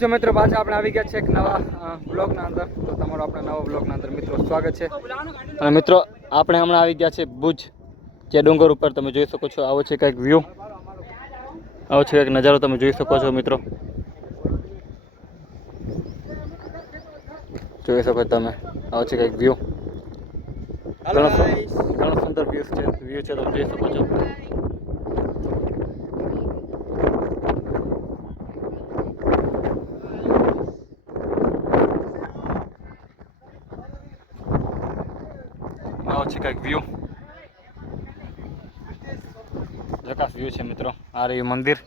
જો મિત્રો પાછા આપણે આવી ગયા છે એક નવા બ્લોગના અંદર. તો તમારો આપણા નવા બ્લોગના અંદર મિત્રો સ્વાગત છે. અને મિત્રો આપણે હમણાં આવી ગયા છે ભુજ, જે ડુંગર ઉપર તમે જોઈ શકો છો. આવો છે કંઈક વ્યૂ, આવો છે કંઈક નજારો તમે જોઈ શકો છો મિત્રો. જોઈ શકો તમે, આવો છે કંઈક વ્યૂ. ઘણો સુંદર વ્યૂ છે તમે જોઈ શકો છો. આવો છે કંઈક વ્યૂ, જકાસ વ્યૂ છે મિત્રો. આ રહ્યું મંદિર.